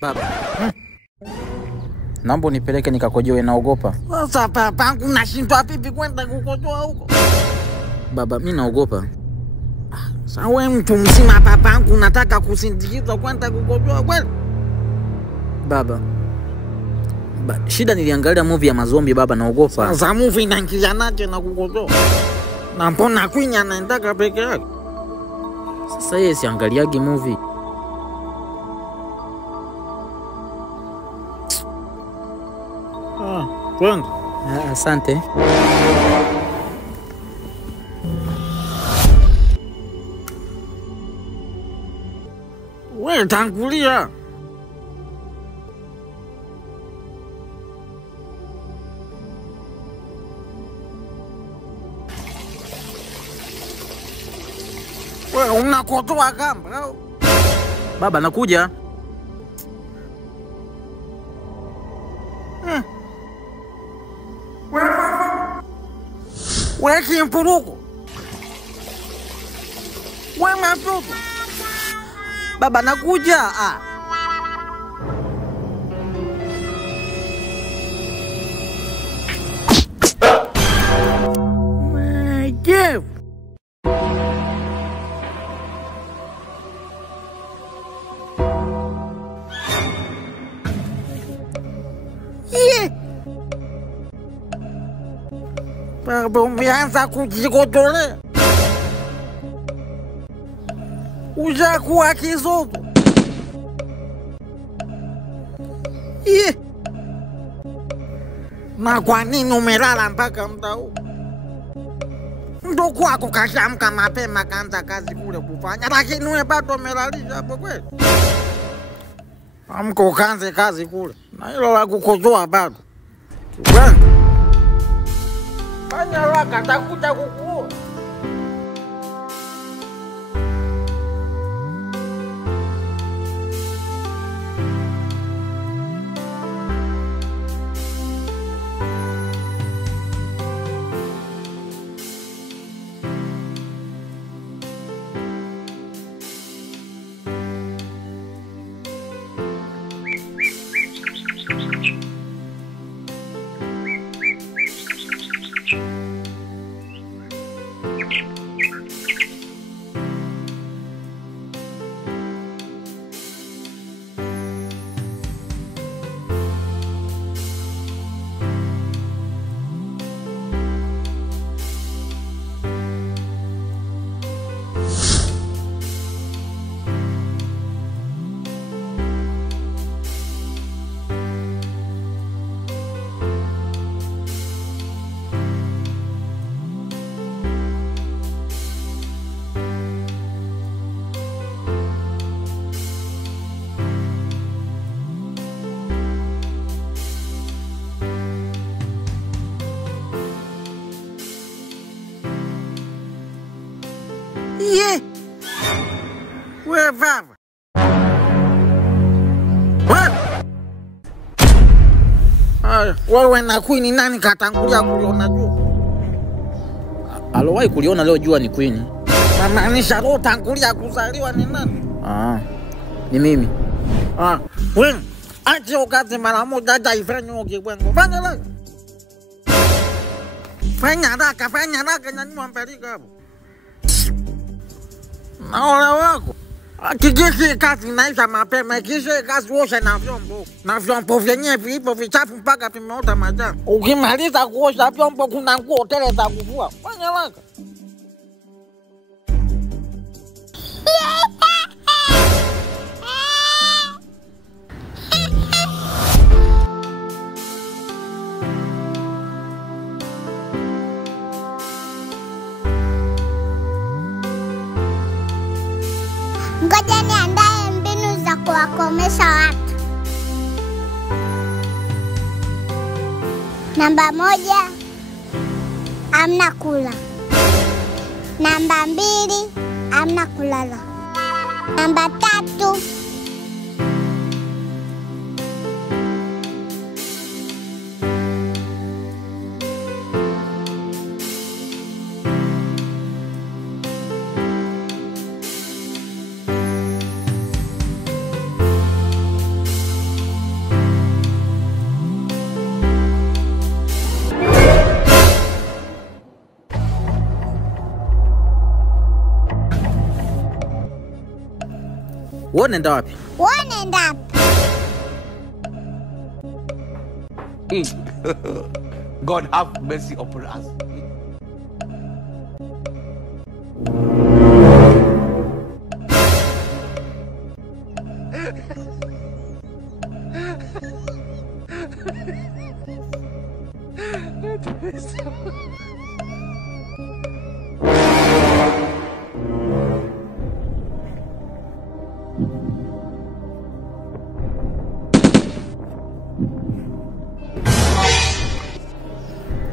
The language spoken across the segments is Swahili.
Baba. Naomba unipeleke nikakojoe, naogopa. Sasa papangu nashindwa vipi kwenda kukojoa huko? Baba, mimi naogopa. Sasa wewe mtu mzima papangu unataka kusindikizwa kwenda kukojoa kweli? Baba. Shida niliangalia movie ya mazombi baba, naogopa. Sasa movie inaingilianaje na kukojoa? Na mbona Queen anaendaka peke yake? Sasa yeye siangaliagi movie. Twende. Asante. Wewe tangulia. Wewe unakotoa kamba au? Baba, nakuja. Wewe kimpuruko. Wewe matoto. Baba, nakuja. Jeff. Baba, umeanza kujikotolea. Ushakuwa kizogo. Na kwa nini umelala mpaka muda huu? Ndugu wako kashamka mapema kaanza kazi kule kufanya, lakini wewe bado umelalisha hapo kweli? Amka ukaanze kazi kule. Na hilo la kukojoa bado. Bwana. Fanya haraka, takuja kukuua. Wewe baba. Wewe na Queen nani katangulia kuliona jua? Alowahi kuliona leo jua ni Queen. Maanisha leo tangulia kuzaliwa ni nani? Ni mimi. Wewe acha ukaze mara moja hata ifanye ukibwengo. Fanya leo. Fanya haraka nyanyua mpeleka hapo. Na ole wako. Hakikisha kazi inaisha mapema, kisha kazi osha na vyombo. Na vyombo vyenyewe vipo vichafu mpaka vimeota majani. Ukimaliza kuosha vyombo kuna nguo tele za kuvua. Fanya haraka. Ngoja niandae mbinu za kuwakomesha watu. Namba 1, amna kula. Namba 2, amna kulala. Namba 3, Wewe unaenda wapi? Wewe unaenda wapi? God have mercy upon us.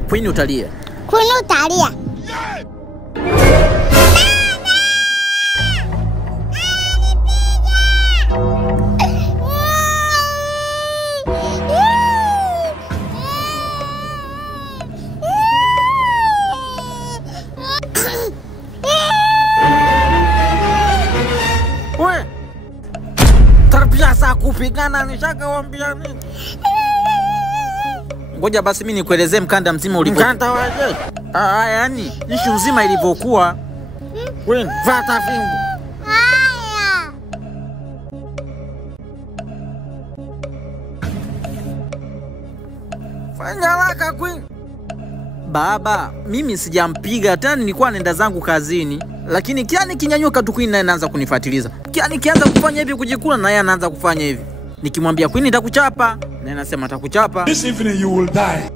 Queen utalia. Queen utalia. We, tabia za kupigana nishakawambia nini? Ngoja basi mimi nikuelezee mkanda mzima ulivyo. Mkanda waje? Yani issue nzima ilivyokuwa. Queen, fata fingo. Haya. Fanya haraka Queen. Baba, mimi sijampiga tena, nilikuwa naenda zangu kazini. Lakini kila nikinyanyuka tu Queen naye anaanza kunifuatiliza. Kila nikianza kufanya hivi kujikula na yeye anaanza kufanya hivi. Nikimwambia Queen nitakuchapa, naye anasema atakuchapa. This evening you will die.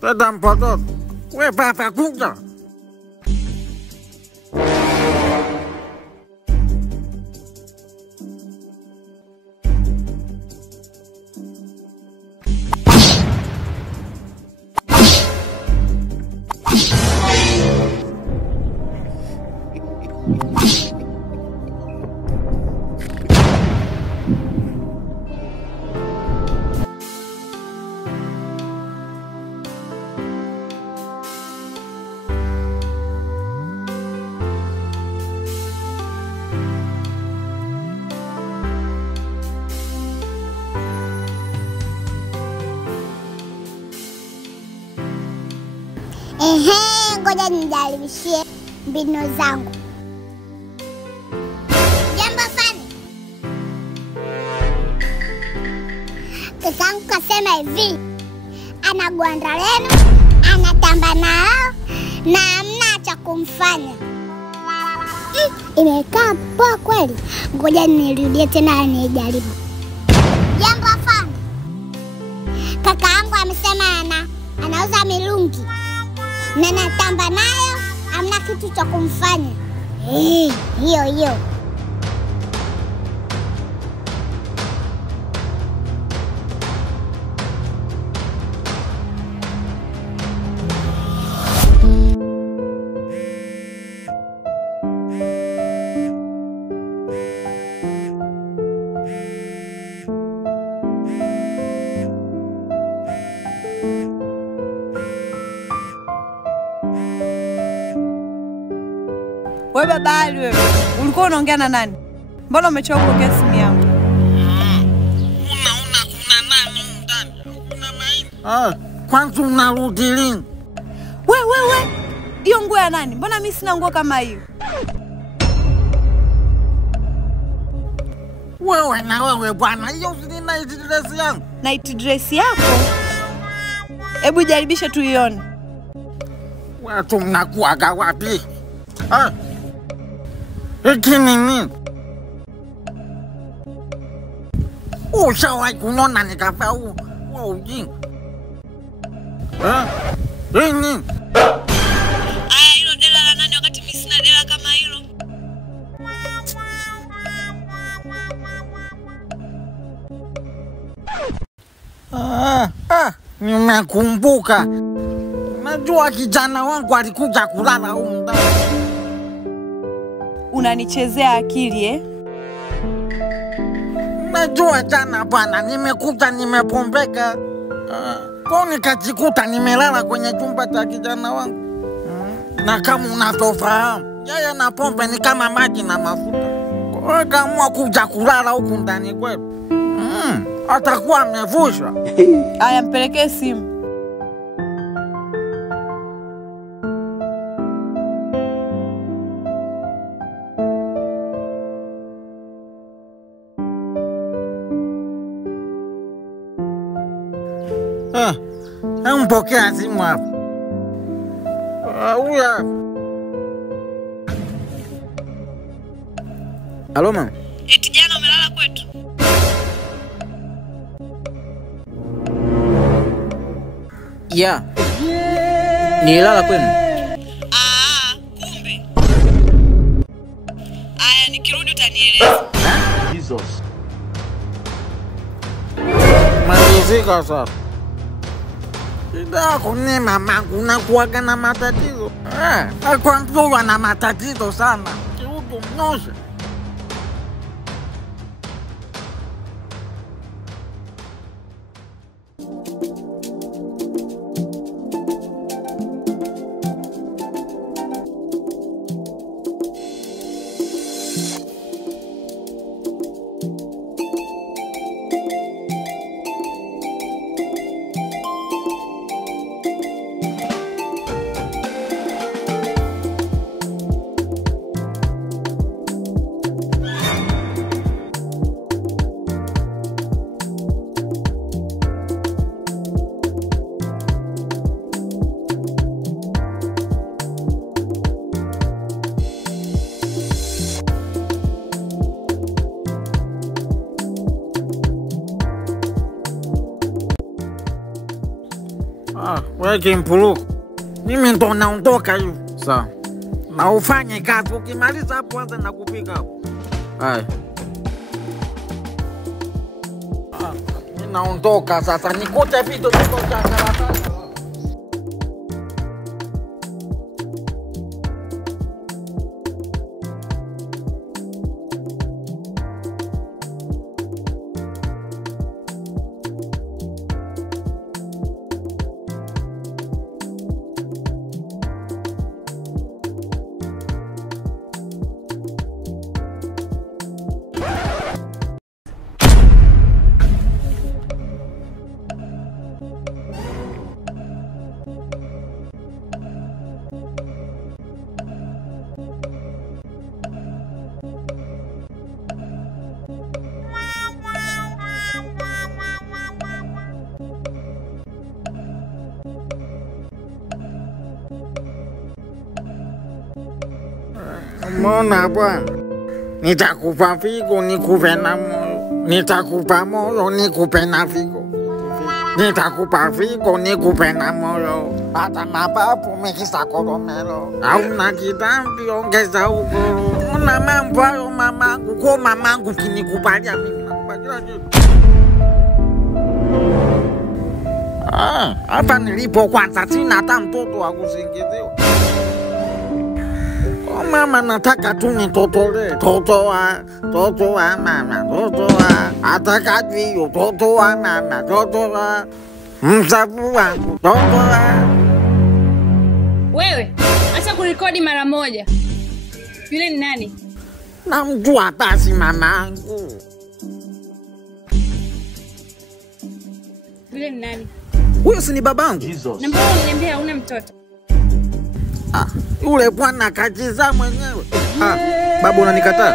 Teta mpototo. We papa kuja. Ngoja nijaribishie mbinu zangu. Jambo fani. Kakangu kasema hivi, anagwanda lenu, anatamba nao na hamna cha kumfanya. Imekaa poa kweli. Ngoja nirudie tena nijaribu. Jambo fani. Kakaangu amesema anauza milungi. Na natamba nayo, hamna kitu cha kumfanya. Hiyo. Wewe baba Ali wewe, ulikuwa unaongea na nani? Mbona umechoka kupokea simu yangu? Unaona kuna nani ndani? Kuna maiti. Kwanza unarudi lini? Wewe. Hiyo nguo ya nani? Mbona mimi sina nguo kama hiyo? Wewe na wewe bwana, hiyo si night dress yangu. Night dress yako? Hebu jaribisha tuione. Watu mnakuaga wapi? Hiki ni nini? Ushawahi kunona nikavaa huo ujinga? Nini? Aya, hilo dela la nani wakati mimi sina dela kama hilo? Nimekumbuka. Najua kijana wangu alikuja kulala huko ndani. Unanichezea akili eh? Najua jana bwana, nimekuja nimepombeka. Kwa nikajikuta nimelala kwenye chumba cha kijana wangu. Na kama unavyofahamu, yeye na pombe ni kama maji na mafuta. Kwa hiyo kaamua kuja kulala huku ndani kwetu. Atakuwa amevusha. Aya, mpelekee simu. Mpokea simu hapa. Huyu hapa. Halo mama. Eti jana umelala kwetu? Ya. Nilala kwenu. Kumbe. Aya, nikirudi utanieleza. Jesus. Malizika sasa. Shida kuni mamangu unakuwaga na matatizo. Kwa mtu ana matatizo sana. Kiutu mnoshe. Wewe Kimpuluko, mimi ndo naondoka hivi. Sawa. Na ufanye kazi, ukimaliza hapo anza na kupika hapo. Haya. Mimi naondoka sasa, nikute vitu viko cha karatasi. Mbona bwana? Nitakupa figo nikupe na moyo. Nitakupa moyo nikupe na figo. Nitakupa figo nikupe na moyo. Hata mapapu mekisa kolomelo. Hauna kitambi ongeza ugoro. Una mambo hayo mamangu. Kwa mamangu kinikubalia mimi nakubalia kitu. Hapa nilipo kwanza sina hata mtoto wa kusingiziwa. Mama nataka tu nitotole. Toto wa mama, toto wa ataka jiyo, toto wa mama, toto wa msafu wangu, toto wa. Wewe, acha kurekodi mara moja. Yule ni nani? Namjua basi mamangu. Yule ni nani? Huyo si ni babangu. Jesus. Na mbona unaniambia huna mtoto? Yule bwana kajiza mwenyewe. Baba unanikataa?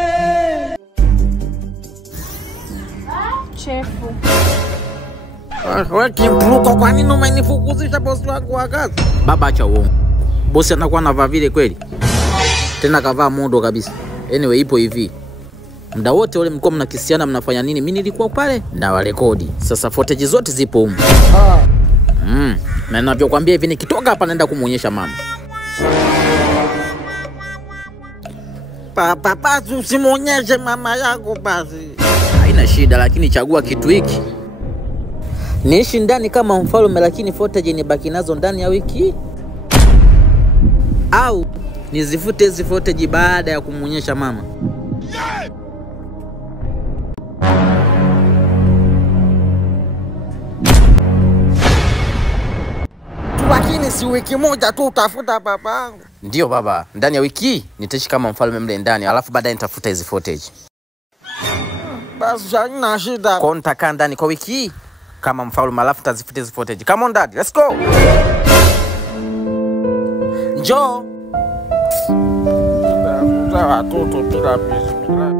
Chefu. Wewe Kimpuluko, kwa nini umenifukuzisha bosi wangu wa kazi? Baba acha uongo. Bosi anakuwa anavaa vile kweli? Tena kavaa mondo kabisa. Anyway, ipo hivi. Muda wote ule mlikuwa mnakisiana mnafanya nini? Mimi nilikuwa pale na warekodi. Sasa footage zote zipo huko. Na ninavyokuambia hivi nikitoka hapa naenda kumuonyesha mama. Papa, basi usimuonyeshe mama yako basi. Haina shida, lakini chagua kitu hiki. Niishi ndani kama mfalme lakini footage nibaki nazo ndani ya wiki. Au nizifute hizi footage baada ya kumuonyesha mama. Lakini si wiki moja tu utafuta babangu. Ndio baba, ndani ya wiki nitaishi kama mfalme mle ndani, alafu baadaye nitafuta hizi footage. Basi haina shida. Kwa nitakaa ndani kwa wiki kama mfalme, alafu tazifuta hizi footage. Come on dad, let's go. Njoo. Watoto bila bismillah.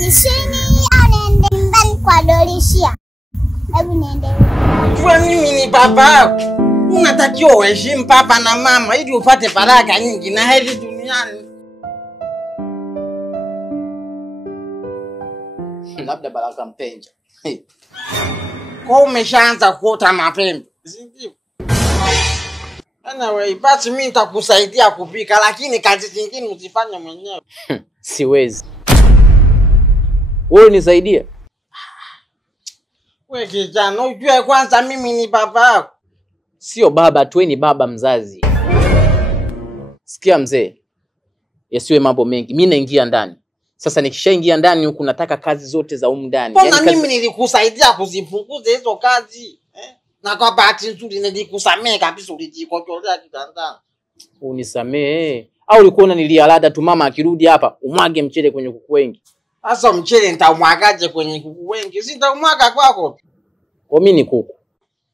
majishini au niende nyumbani kwa Dorishia? Hebu niende. Kwa mimi ni baba yako. Unatakiwa uheshimu papa na mama ili upate baraka nyingi na heri duniani. Labda Baraka mpenja. Kwa umeshaanza kuota mapembe. Sindio? Anyway, basi mimi nitakusaidia kupika lakini kazi zingine usifanye mwenyewe. Siwezi. Wewe nisaidie. Wewe kijana, ujue kwanza mimi ni baba yako. Sio baba tu, ni baba mzazi. Sikia mzee. Yasiwe mambo mengi. Mimi naingia ndani. Sasa nikishaingia ndani huku nataka kazi zote za humu ndani. Mbona mimi nilikusaidia kuzipunguza hizo kazi? Na kwa bahati nzuri nilikusamea kabisa ulijikojolea kitandani. Unisamee. Au ulikuwa unanilialada tu mama akirudi hapa umwage mchele kwenye kuku wengi. Sasa mchele nitamwagaje kwenye kuku wengi? Si nitamwaga kwako. Kwa mimi ni kuku.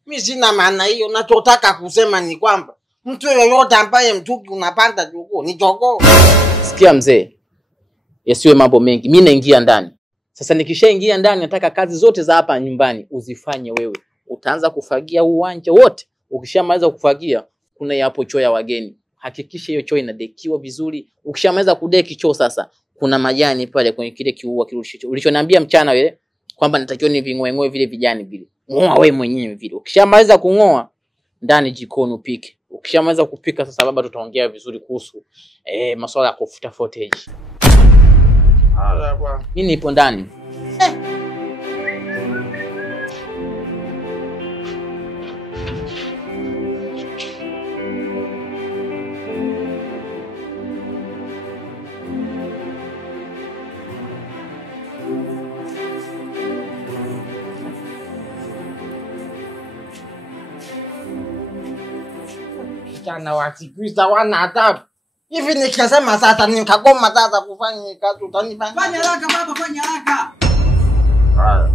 Mimi sina maana hiyo. Nachotaka kusema ni kwamba mtu yoyote ambaye mtuki unapanda jogoo ni jogoo. Sikia mzee. Yasiwe mambo mengi. Mimi naingia ndani. Sasa nikishaingia ndani nataka kazi zote za hapa nyumbani uzifanye wewe. Utaanza kufagia uwanja wote. Ukishamaliza kufagia kuna hapo choo ya wageni. Hakikisha hiyo choo inadekiwa vizuri. Ukishamaliza kudeki choo sasa kuna majani pale kwenye kile kiua kirudisho. Ulichoniambia mchana wewe kwamba natakiwa niving'oe vile vijani vile. Ngoa wewe mwenyewe vile. Ukishamaliza kung'oa ndani jikoni upike. Ukishamaliza kupika sasa baba tutaongea vizuri kuhusu masuala ya kufuta footage. Haya bwana. Mimi nipo ndani. Kijana wasikuiza wana adabu. Hivi nikisema sasa nikagoma sasa kufanya kazi utanifanya. Fanya haraka baba, fanya haraka. Haya.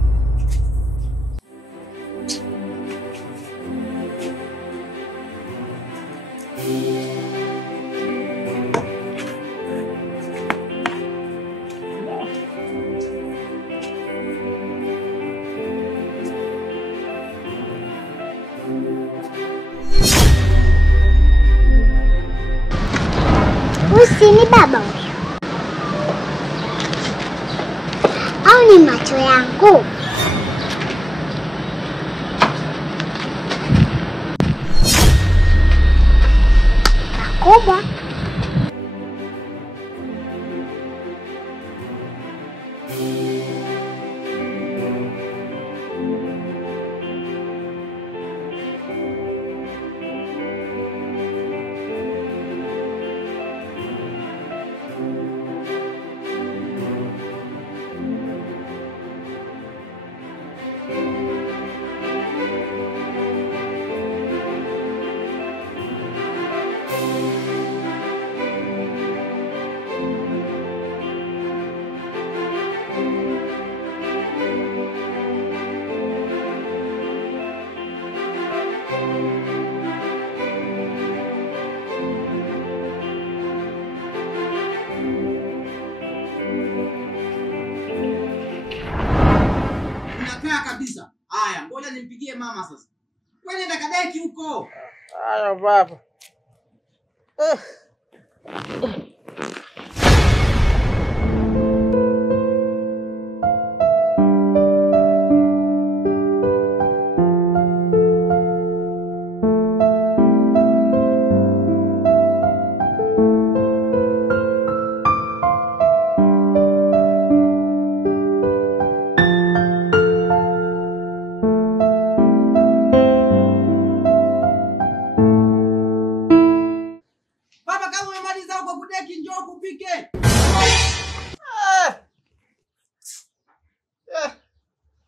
Usi ni baba huyo? Au ni macho yangu? Makubwa. Kabisa. Haya, ngoja nimpigie mama sasa. Wewe nenda kadeki huko. Haya baba.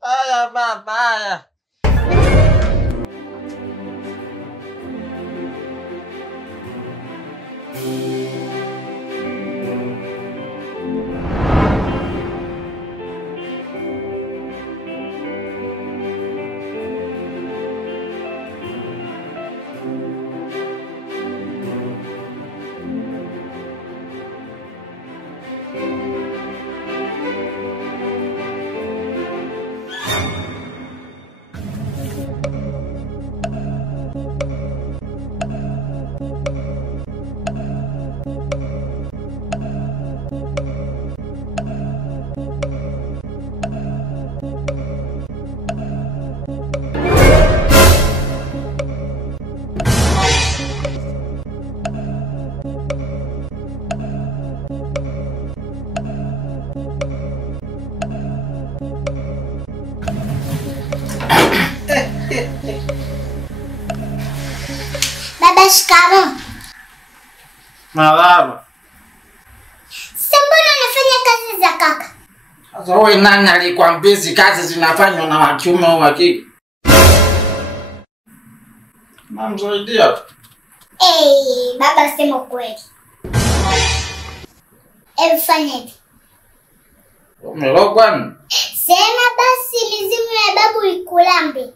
Haya baba, haya. Marahaba. Sasa mbona unafanya kazi za kaka? Sasa wewe nani alikwambia hizi kazi zinafanywa na wa kiume au wa kike? Namsaidia. Baba sema kweli. Fanya hivi. Umelogwa? Sema basi mizimu ya babu ikulambe.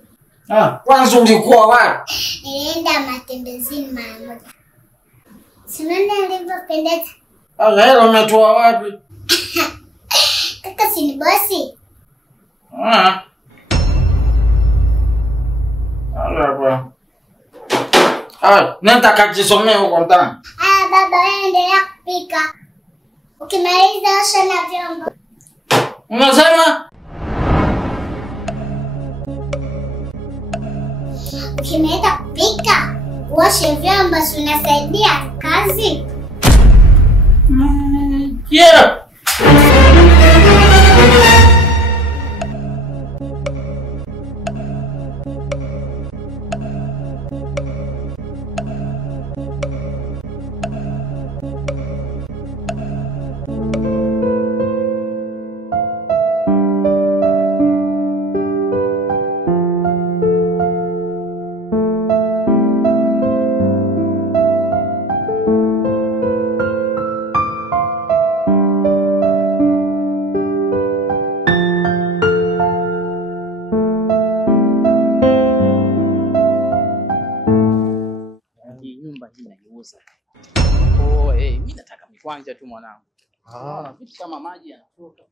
Kwanza ulikuwa wapi? Nilienda matembezini mara moja. Simama alivyopendeza. Hela umetoa wapi? Kaka si ni bosi? Alaba. Nenda kajisomea huko ndani. Baba wewe endelea kupika. Ukimaliza osha na vyombo. Unasema? Ukimaliza kupika, uoshe vyombo, si unasaidia kazi? Yeah. Mimi nataka mikwanja tu mwanangu. Vitu kama maji yanatoka.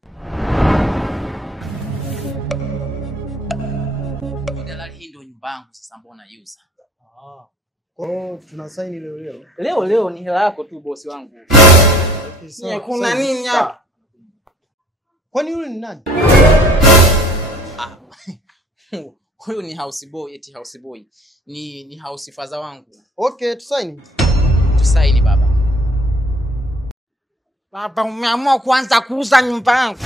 Dalali hii ndio nyumba yangu sasa mbona yuza. Kwa tuna sign leo. Leo ni hela yako tu bosi wangu. Okay, kuna nini hapa? Kwani yule ni nani? Huyu ni house boy, eti house boy. Ni house father wangu. Okay, tusaini. Tusaini baba. Baba umeamua kuanza kuuza nyumba yangu.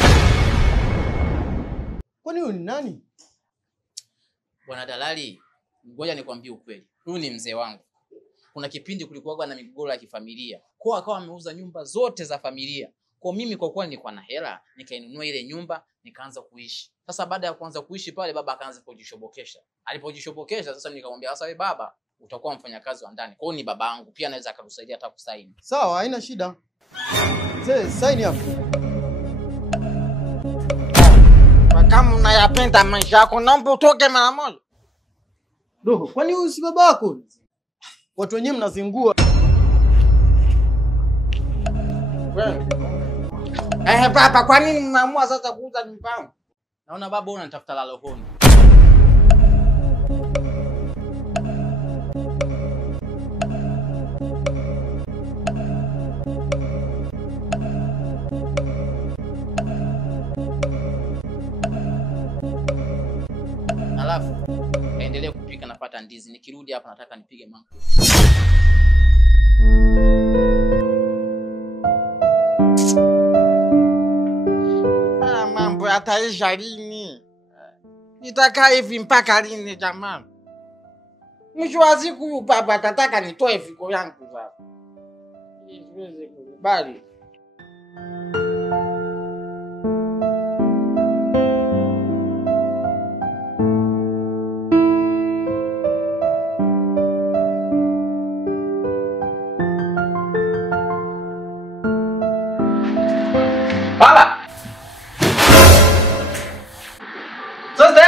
Kwani yule ni nani? Bwana dalali, ngoja nikwambie ukweli. Huyu ni mzee wangu. Kuna kipindi kulikuwa na migogoro ya kifamilia. Kwa akawa ameuza nyumba zote za familia. Kwa mimi kwa kuwa nilikuwa na hela, nikainunua ile nyumba, nikaanza kuishi. Sasa baada ya kuanza kuishi pale baba akaanza kujishobokesha. Alipojishobokesha sasa nikamwambia sasa wewe baba utakuwa mfanyakazi wa ndani. Kwa hiyo ni babangu, pia anaweza akakusaidia hata kusaini. Sawa, haina shida. Sign hapo. Kama unayapenda maisha yako naomba utoke mara moja. Dogo, kwani huyu si babako? Watu wenyewe mnazingua. Baba kwa nini mnaamua sasa kuuza nyumba yangu? Naona baba unanitafuta la rohoni. Alafu endelee kupika napata ndizi. Nikirudi hapa nataka nipige mango. Mambo yataisha lini? Nitakaa hivi mpaka lini jamani? Mwisho wa siku huyu baba atataka nitoe fiko yangu sasa. Siwezi kukubali. Baba! Sasa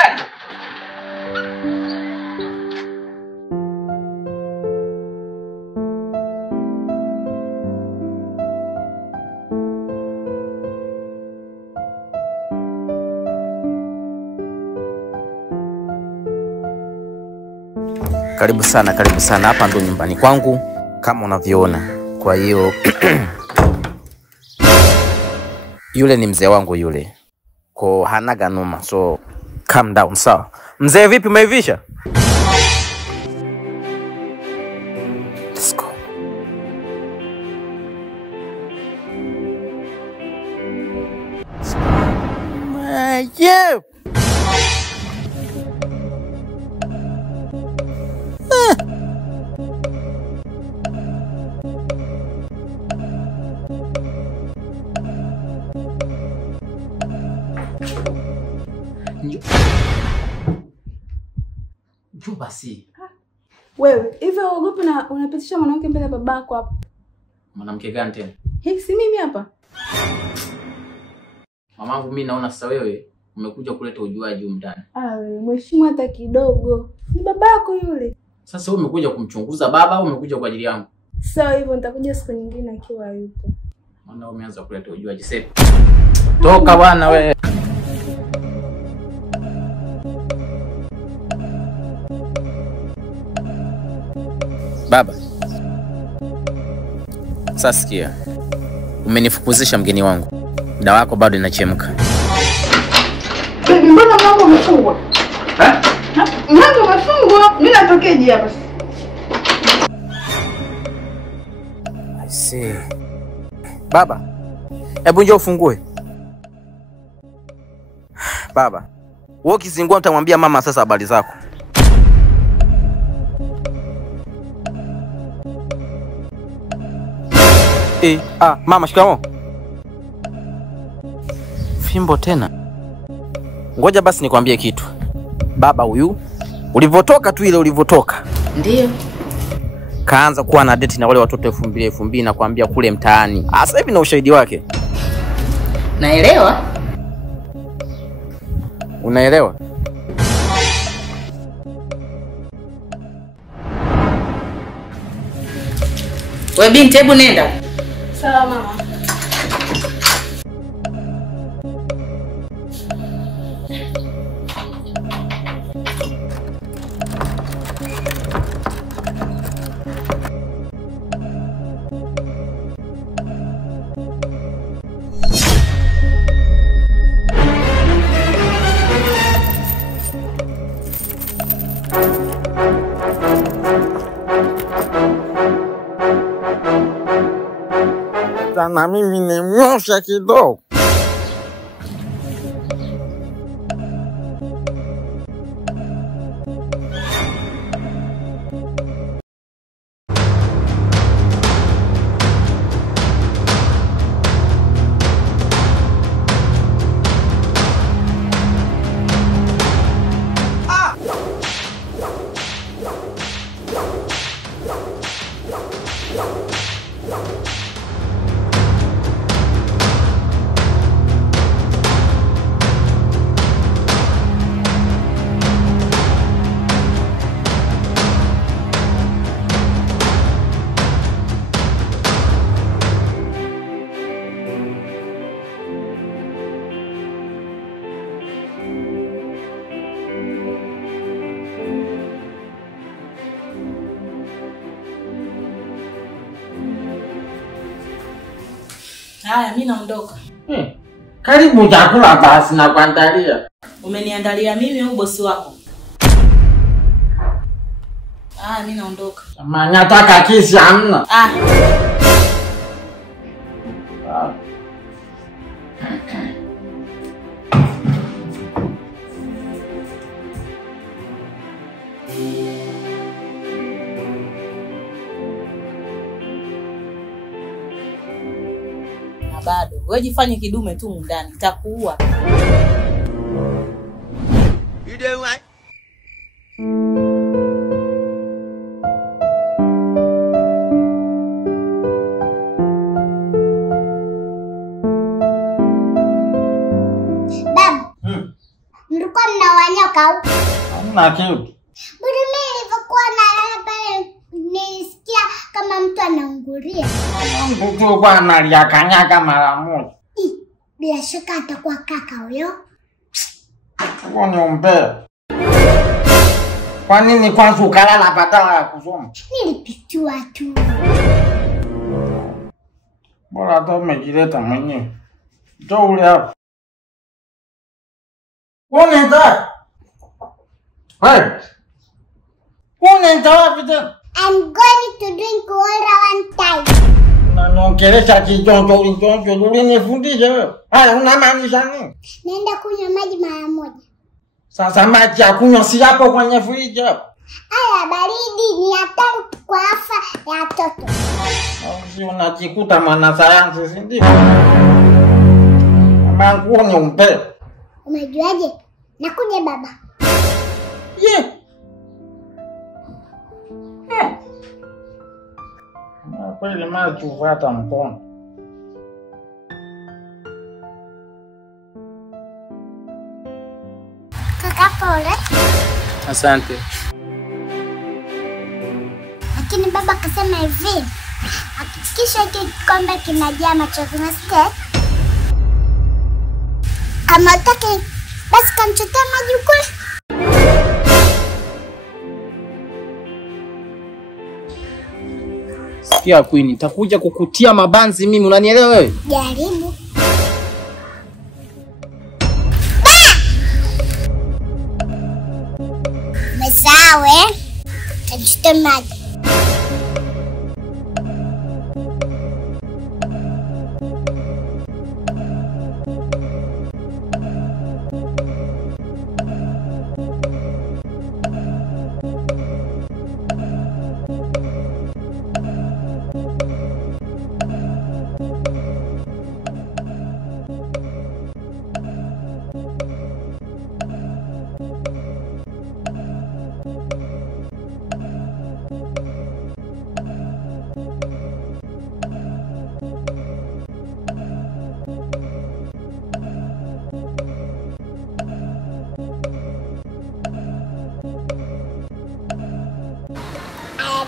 Karibu sana. Hapa ndo nyumbani kwangu kama unavyoona. Kwa hiyo yule ni mzee wangu yule. Kwa hanaga noma. So calm down, sawa. Mzee vipi umeivisha? Let's go. Yeah. Njoo basi. Wewe, hivyo uogopi na unapitisha mwanamke mbele ya babako hapa? Mwanamke gani tena? Hii si mimi hapa. Mamangu mimi naona sasa wewe umekuja kuleta ujuaji huko ndani. Wewe, mheshimu hata kidogo. Ni babako yule. Sasa wewe umekuja kumchunguza baba au umekuja kwa ajili yangu? Sawa hivyo nitakuja siku nyingine akiwa yupo. Maana umeanza kuleta ujuaji sasa. Toka bwana wewe. Baba. Sasa sikia. Umenifukuzisha mgeni wangu. Dawa yako bado inachemka. Mbona mlango umefungwa? Mlango umefungwa. Mimi natokeje hapa? I see. Baba. Hebu njoo ufungue. Baba. Wewe ukizingua utamwambia mama sasa habari zako. Mama shikamoo. Fimbo tena. Ngoja basi nikwambie kitu. Baba huyu ulivotoka tu ile ulivotoka. Ndio. Kaanza kuwa na date na wale watoto 2000 na kuambia kule mtaani. Sasa hivi na ushahidi wake. Naelewa. Unaelewa? Wewe binti hebu nenda. Sawa mama. Na mimi nimnyosha kidogo. Haya, mimi naondoka. Karibu chakula basi na kuandalia. Umeniandalia mimi au bosi wako? Mimi naondoka. Mama nataka kisi hamna. Bado. Wewe jifanye kidume tu ndani, nitakuua. You doing right? Baba. Mlikuwa mnawanyoka huko? Hamna kitu. Budi mimi nilivyokuwa nalala pale nilisikia kama mtu anaungulia. Mtu kwa analia kanyaga mara moja. Bila shaka atakuwa kaka huyo. Huo ni umbea. Kwa nini kwanza ukalala badala ya kusoma? Nilipitua tu. Bora hata umejileta mwenyewe. Njoo ule hapo. Unaenda? Wewe. Unaenda wapi tena? I'm going to drink water one time. Unaniongelesha kijonjo, ulinifundisha wewe. Haya, unamaanisha nini? Naenda kunywa maji mara moja. Sasa maji ya kunywa si hapo kwenye friji hapo. Haya baridi ni hatari kwa afya ya watoto. Si unajikuta mwanasayansi, si ndio? Mangu ni umpea. Umejuaje? Nakuja baba. Ye. Kweli mara tufuata mkono. Kaka pole. Asante. Lakini baba kasema hivi, hakikisha hiki kikombe kinajaa machozi, unasikia? Kama utaki basi kamchotea maji kule. Sikia Queen, nitakuja kukutia mabanzi mimi, unanielewa wewe? Jaribu. Umesahau kamchotea maji.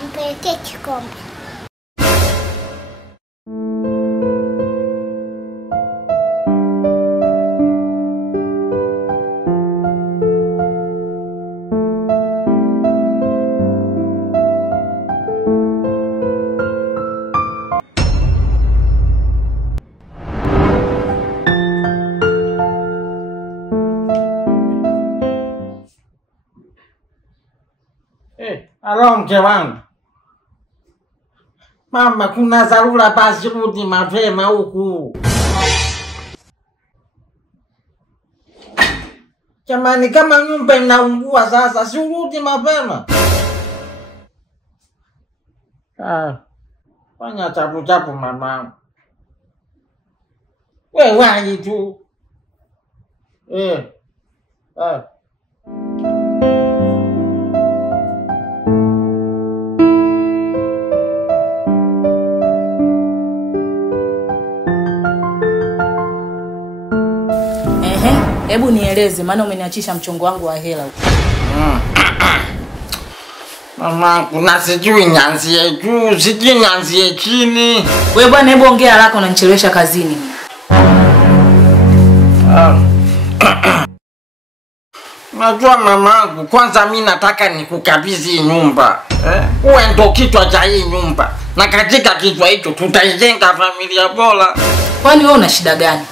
Nipelekee kikombe. Alo mke wangu. Mama, kuna dharura basi rudi mapema huku. Jamani, kama nyumba inaungua sasa, si urudi mapema? Fanya chapu mama. Wewe wahi tu. Hebu nieleze, maana umeniachisha mchongo wangu wa hela huko. Mama, kuna sijui nianzie juu, sijui nianzie chini. Wewe bwana, hebu ongea haraka, unanichelewesha kazini. Najua mamangu, kwanza mimi nataka nikukabidhi nyumba. Uwe ndo kichwa cha hii nyumba. Na katika kichwa hicho tutaijenga familia bora. Kwani wewe una shida gani?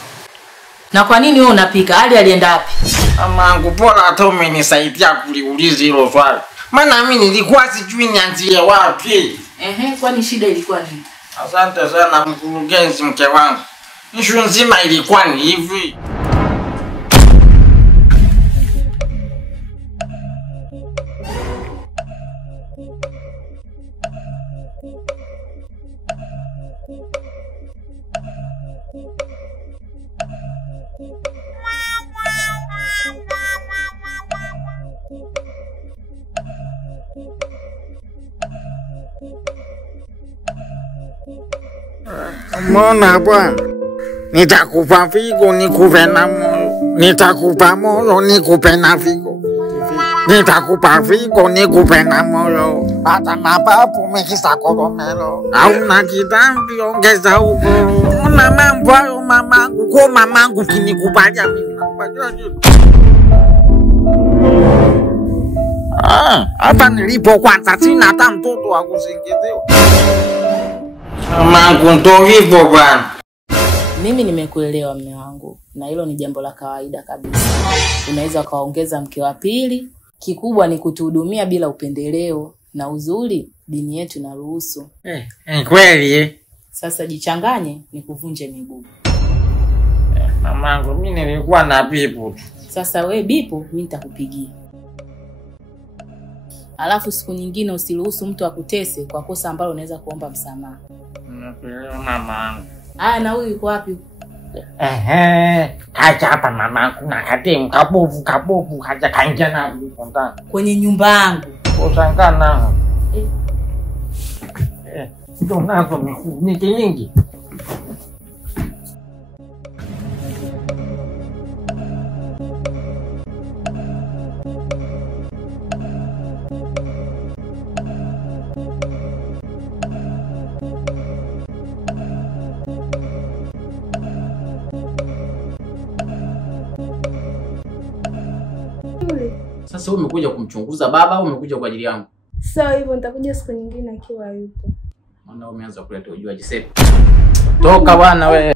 Na kwa nini wewe unapika? Ali alienda wapi? Mamangu, bora hata umenisaidia kuliuliza hilo swali. Maana mimi nilikuwa sijui nianzie wapi. Kwani shida ilikuwa nini? Asante sana mkurugenzi, mke wangu. Issue nzima ilikuwa ni hivi. Mbona bwana? Nitakupa figo nikupe na moyo. Nitakupa moyo nikupe na figo. Nitakupa figo nikupe na moyo. Hata mapapu mekisa kolomelo. Hauna kitambi ongeza uboro. Una mambo hayo mamangu. Kwa mamangu kinikubalia mimi nakubalia jitu. Hapa nilipo kwanza sina hata mtoto wa kusingiziwa. Mamangu ndo hivyo bwana. Mimi nimekuelewa mume wangu, na hilo ni jambo la kawaida kabisa. Unaweza kaongeza mke wa pili, kikubwa ni kutuhudumia bila upendeleo, na uzuri dini yetu inaruhusu. Kweli Sasa jichanganye nikuvunje miguu. Mamangu, mimi nilikuwa na bipu. Sasa we bipu, mimi nitakupigia. Alafu siku nyingine usiruhusu mtu akutese kwa kosa ambalo unaweza kuomba msamaha. Nakuelewa mamangu. Na huyu yuko wapi? Kaja hapa mama, kuna kadem kabovu kaja kaingia na ndani. Kwenye nyumba yangu. Usangana. Ndio nazo ni nyingi. Sasa wewe umekuja kumchunguza baba au umekuja kwa ajili yangu? Sawa, hivyo nitakuja siku nyingine akiwa yupo. Maana umeanza kuleta ujuaji sasa. Toka bwana wewe.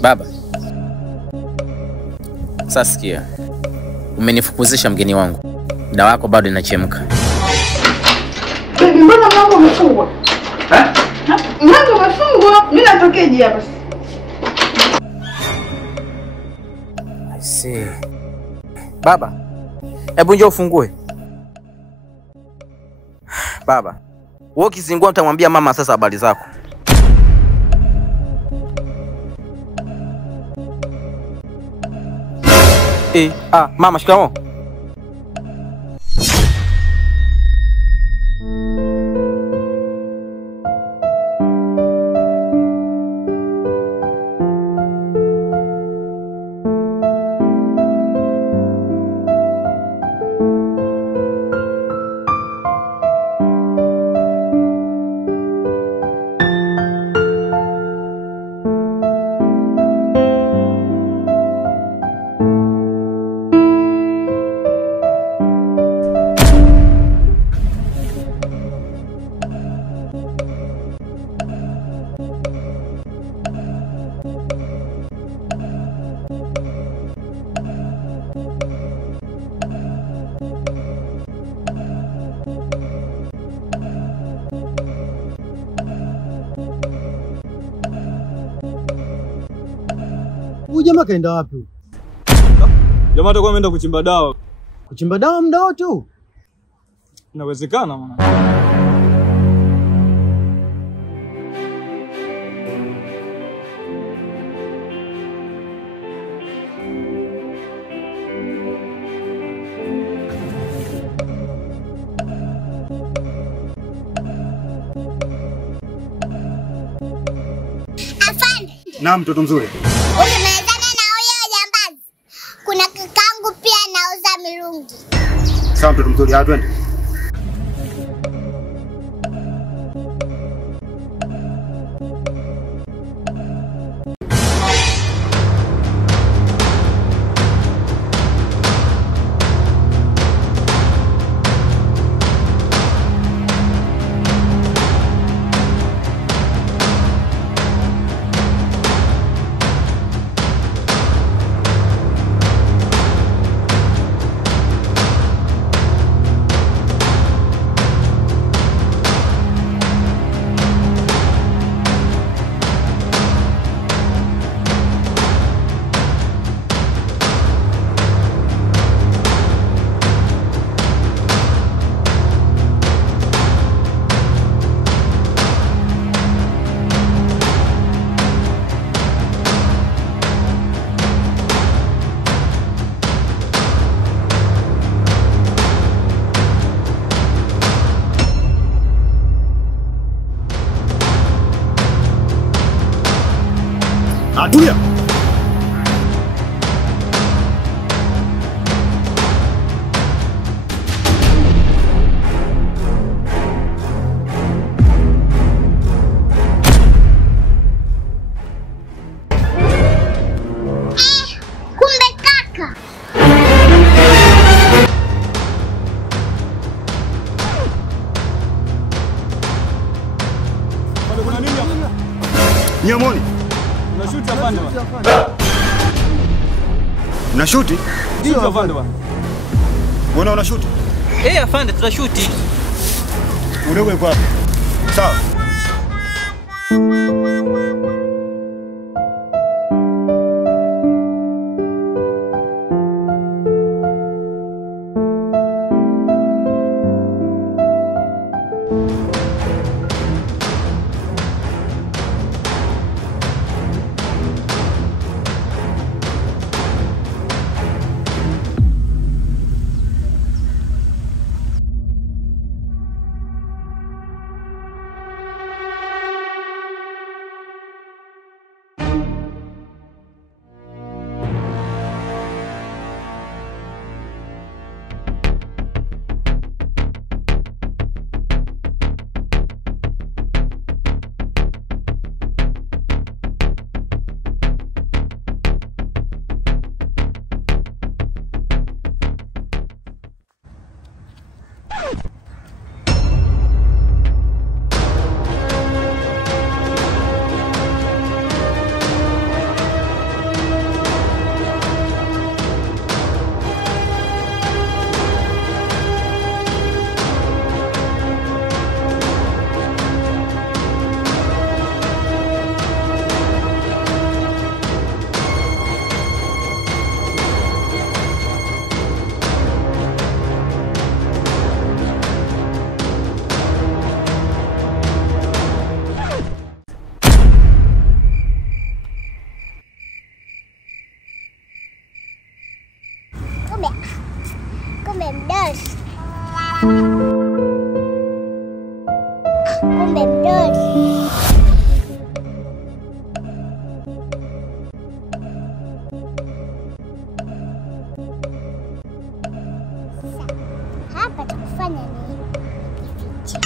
Baba. Sasa sikia. Umenifukuzisha mgeni wangu. Dawa yako bado inachemka. Mbona mlango umefungwa? Mlango umefungwa. Mimi natokeje hapa? I see. Baba. Hebu njoo ufungue. Baba. Wewe ukizingua utamwambia mama sasa habari zako. Mama shikamoo. Huyu jamaa kaenda wapi? Jamaa atakuwa ameenda kuchimba dawa. Kuchimba dawa muda wote huu? Inawezekana mwana. Naam, mtoto mzuri. Ukimalizana na huyo jambazi, kuna kakangu pia anauza mirungi. Sawa mtoto mzuri, twende. Tulia. Kumbe kaka. Kuna nini hapa? Nyamoni. Unashuti afande bwana. Unashuti? Ndio afande bwana. Wewe unashuti? Afande tunashuti. Udogo yuko hapa. Sawa. Kumbe mdosi. Kumbe mdosi. Hapa tukufanya nini? Kifiche.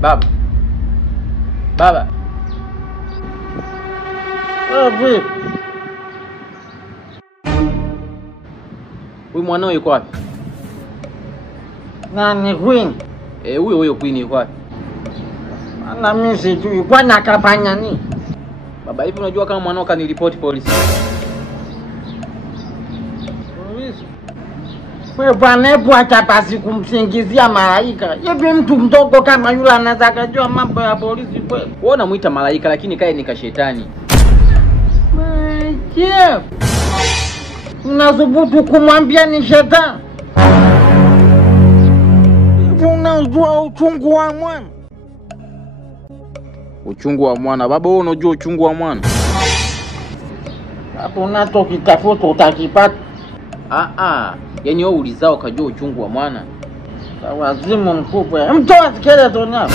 Baba. Baba. Vipi? Huyu mwanao yuko wapi? Nani Queen? Huyo Queen yuko wapi? Ana mimi sijui. Kwani akafanya nini? Baba, hivi unajua kama mwanao kaniripoti polisi? Polisi? Wewe bwana, hebu acha basi kumsingizia malaika. Hivi mtu mdogo kama yule anaweza kujua mambo ya polisi kweli? Wewe unamuita malaika lakini kae ni kashetani. Je, unathubutu kumwambia ni shetani? Hivi unajua uchungu wa mwana? Uchungu wa mwana? Baba, wewe unajua uchungu wa mwana? Hapo unachokitafuta utakipata. Yaani wewe ulizao kajua uchungu wa mwana. Wazimu mkubwa. Mtoa skeleton hapo.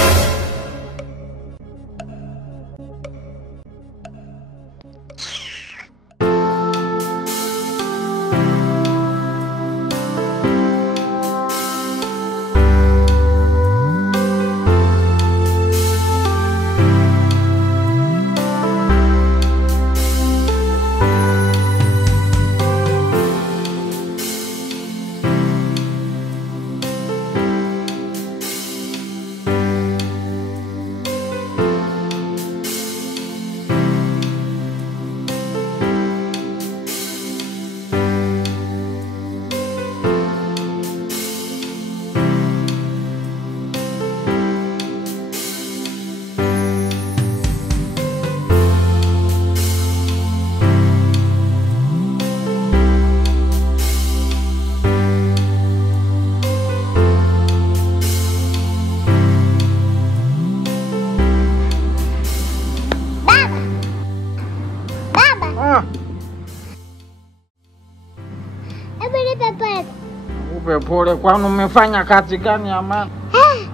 Pole pole, kwani umefanya kazi gani Amani?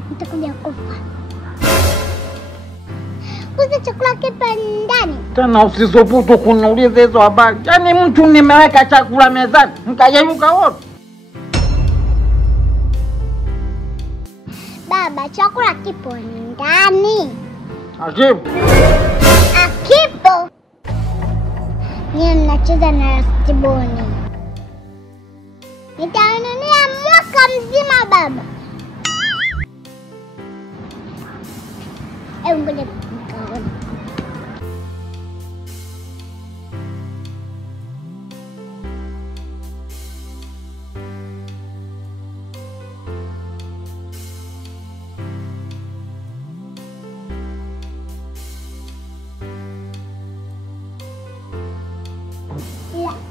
Nitakuja kufa. Uza chakula kipa ndani. Tena usisubutu kuniuliza hizo habari. Yaani mtu nimeweka chakula mezani, mkayeyuka wote. Baba, chakula kipo ndani. Akipo. Akipo. Nyie mnacheza na rastiboni. Nitanunulia mwaka mzima baba. Ngoja nikaone.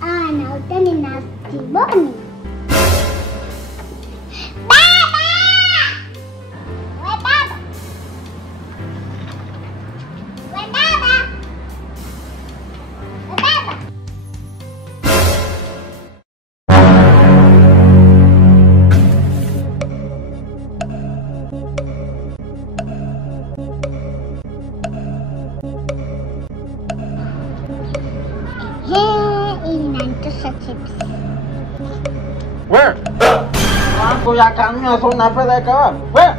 Ana utani na rastiboni. Wewe. Mambo ya kanuni sio unapeleka wapi? Wewe.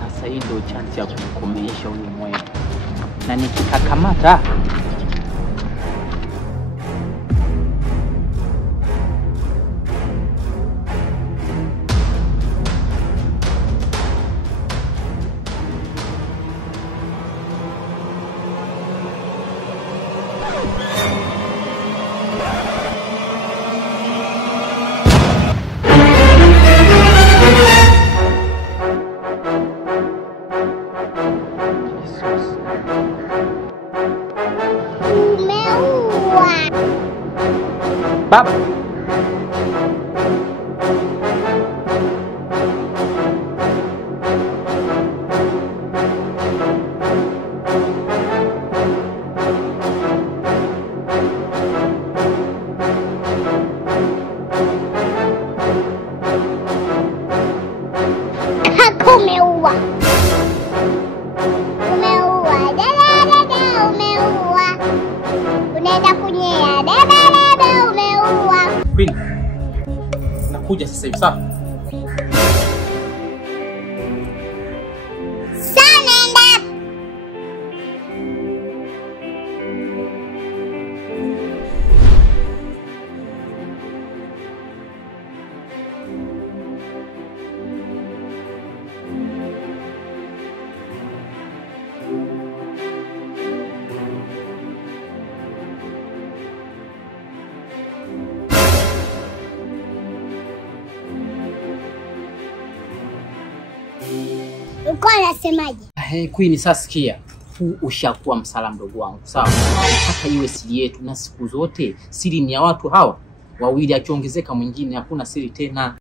Sasa hii ndio chance ya kumkomesha huyu mwewe. Na nikikakamata Baba. Umeua. Umeua. Dada umeua. Unaenda kunyea. Dada umeua. Queen. Nakuja sasa hivi sawa? Uko unasemaje? Hey Queen, sasa sikia. Huu ushakuwa msala mdogo wangu, sawa? Hata iwe siri yetu, na siku zote siri ni ya watu hawa wawili, akiongezeka mwingine hakuna siri tena.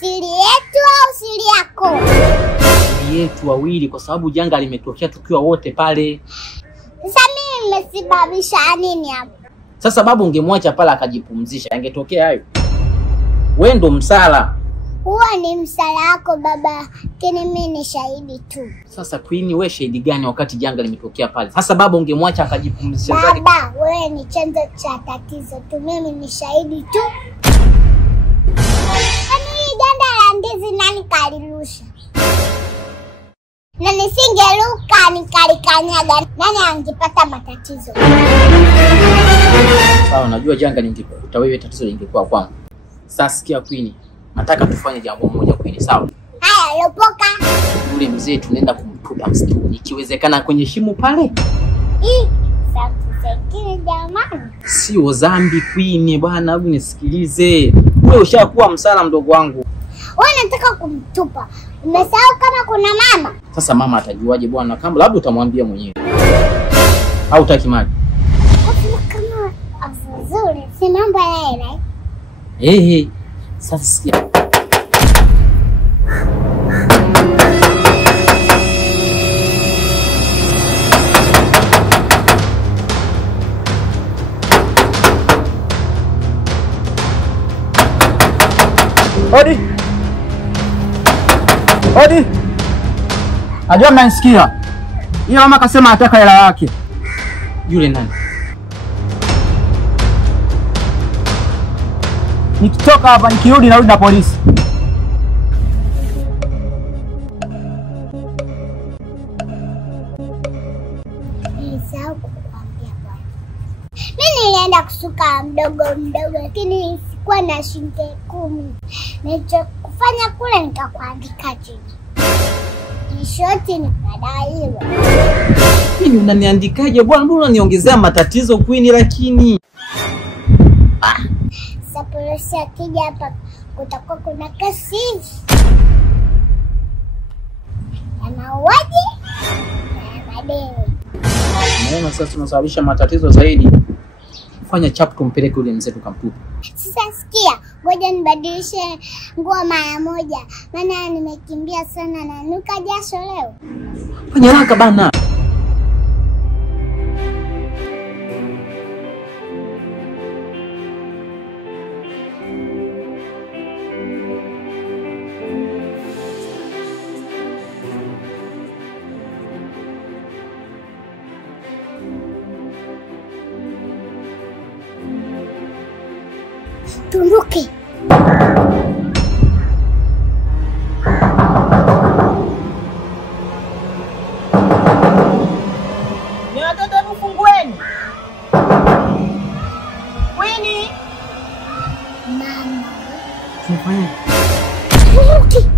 Siri yetu au siri yako? Siri yetu wawili, kwa sababu janga limetokea tukiwa wote pale. Sasa mimi nimesababisha nini hapo? Sasa babu ungemwacha pale akajipumzisha, angetokea hayo. Wewe ndo msala. Huo ni msala wako baba, lakini mimi ni shahidi tu. Sasa Queen, wewe shahidi gani wakati janga limetokea pale? Sasa baba ungemwacha akajipumzisha zaidi. Baba, wewe ni chanzo cha tatizo tu, mimi ni shahidi tu. nikalirusha. Na nisingeruka nikalikanyaga, nani angepata matatizo? Sawa, najua janga ningekuta wewe, tatizo lingekuwa kwangu. Sasa sikia Queen, nataka tufanye jambo moja Queen, sawa? Haya, lopoka. Yule mzee tunaenda kumtupa msituni, ikiwezekana kwenye shimo pale. Sakini jamani. Sio dhambi Queen bwana, hebu nisikilize. Wewe ushakuwa msala mdogo wangu. Wewe unataka kumtupa. Umesahau kama kuna mama? Sasa mama atajuaje bwana? Kama labda utamwambia mwenyewe. Au utaki mali? Kama afuzuri, si mambo ya hela. Sasa sikia. Odi. Najua mnanisikia. Yeye mama akasema ataka hela yake. Yule nani? Nikitoka hapa nikirudi narudi na polisi. Nilisahau kukuambia bwana. Mimi nilienda kusuka mdogo lakini sikuwa na shilingi 10. Nilichokufanya kule nikakuandika chini. Nishoti nikadaiwa. Mimi unaniandikaje bwana? Mbona unaniongezea matatizo Queen lakini? Sasa polisi akija hapa kutakuwa kuna kesi. Anauaje? Na madeni. Naona sasa tunasababisha matatizo zaidi. Fanya chap tumpeleke yule mzee tukamtupa. Sasa sikia, ngoja nibadilishe nguo mara moja. Maana nimekimbia sana na nuka jasho leo. Fanya haraka bana. Tumbuke. Ni watoto nufungueni. Queen. Mama. Tufanye. Tumbuke.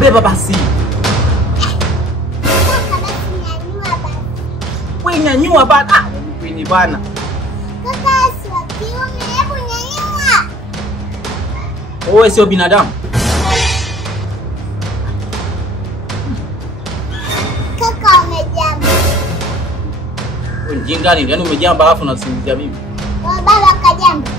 Beba basi. Kaka basi nyanyua basi. Wewe nyanyua bana. Queen bana. Kaka si wa kiume, hebu nyanyua. Wewe sio binadamu. Kaka umejamba. Wewe mjinga nini? Yaani umejamba alafu unasingizia mimi. Baba kajamba.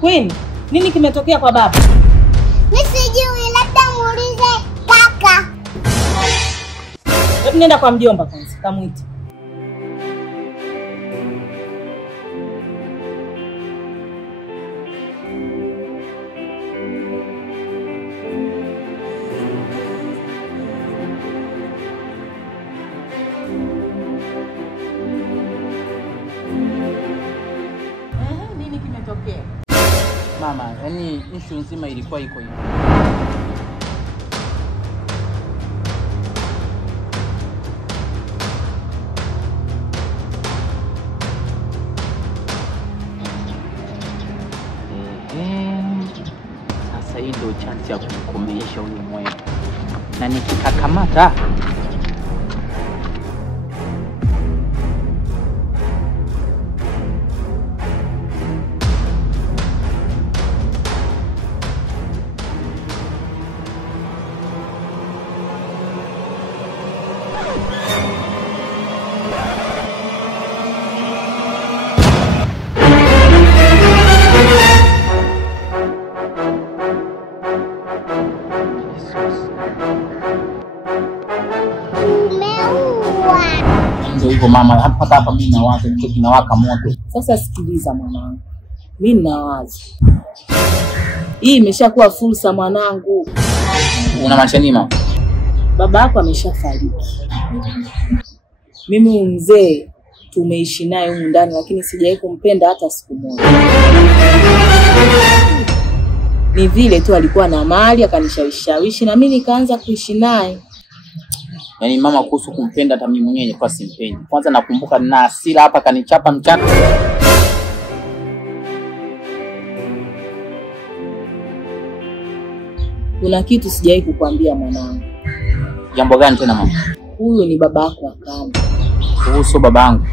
Queen, nini kimetokea kwa baba? Mimi sijui, labda muulize kaka. Hebu nenda kwa mjomba kwanza, kamuite. Nini kimetokea? Mama, yani issue nzima ilikuwa iko hivi. Sasa hii ndio chance ya kumkomesha huyu mwewe. na nikikakamata hivyo mama, hapa mimi nawaza kitu kinawaka moto. Sasa sikiliza mwanangu, mimi ninawaza hii imeshakuwa fursa mwanangu. Unamaanisha nini mama? Baba yako ameshafariki. Mimi mzee tumeishi naye huko ndani, lakini sijawahi kumpenda hata siku moja. Ni vile tu alikuwa na mali akanishawishi na mimi nikaanza kuishi naye. Yaani mama, kuhusu kumpenda hata mimi mwenyewe nilikuwa simpendi. Kwanza nakumbuka na hasira hapa kanichapa mchana. Kuna kitu sijawahi kukwambia mwanangu. Jambo gani tena mama? Huyu ni baba yako wa kambo. Huyu babangu.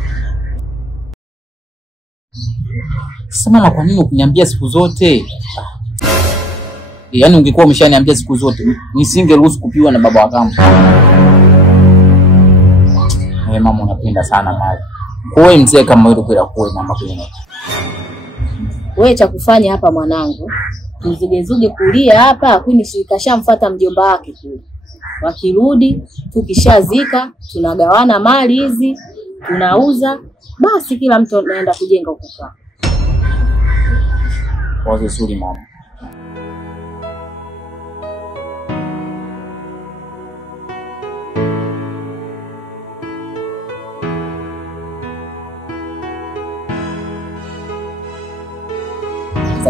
Sasa mama, kwa nini ukuniambia siku zote? Yaani ungekuwa umeshaniambia siku zote, nisingeruhusu kupiwa na baba wa kambo. Mama, unapenda sana mali. Wewe mzee kama wewe kwenda kwa mama kwenda. Wewe cha kufanya hapa mwanangu, tuzigezuge kulia hapa, kwani sikashamfuata mjomba wake kule. Wakirudi tukishazika tunagawana mali hizi, tunauza, basi kila mtu anaenda kujenga huko kwao. Wazo zuri mama.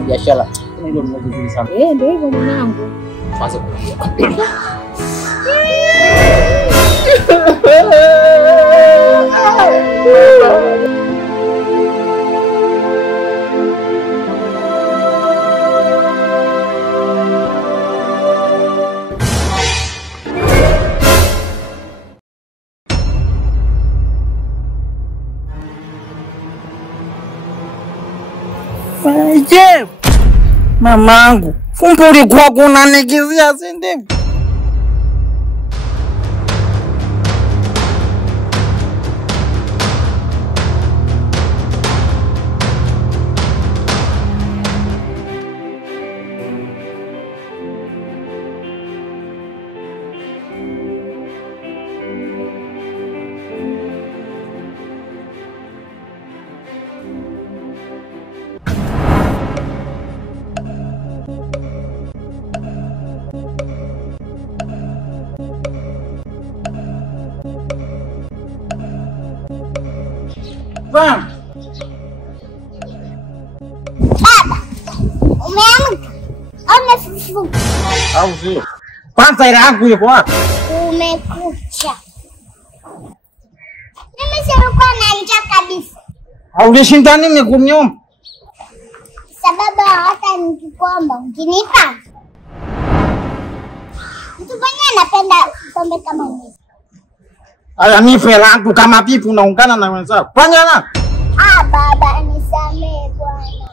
Biashara ndio nzuri sana. Ndio hivyo mwanangu. Kwanza kulia. Je, mamangu, kumbe ulikuwa kunanikizia si ndivyo? Baba, umeamka? Umefufuka? Au sio? Kwanza ile yangu yuko wapi? Umekucha. Mimi sikuwa na njaa kabisa. Haulishinda nini kuniomba? Sababu hata nikikwamba ukinipa. Mtu mwenye anapenda pombe kama mimi. Aya, nipe langu kama pipi unaungana na wenzako. Fanya na. Baba nisamee bwana.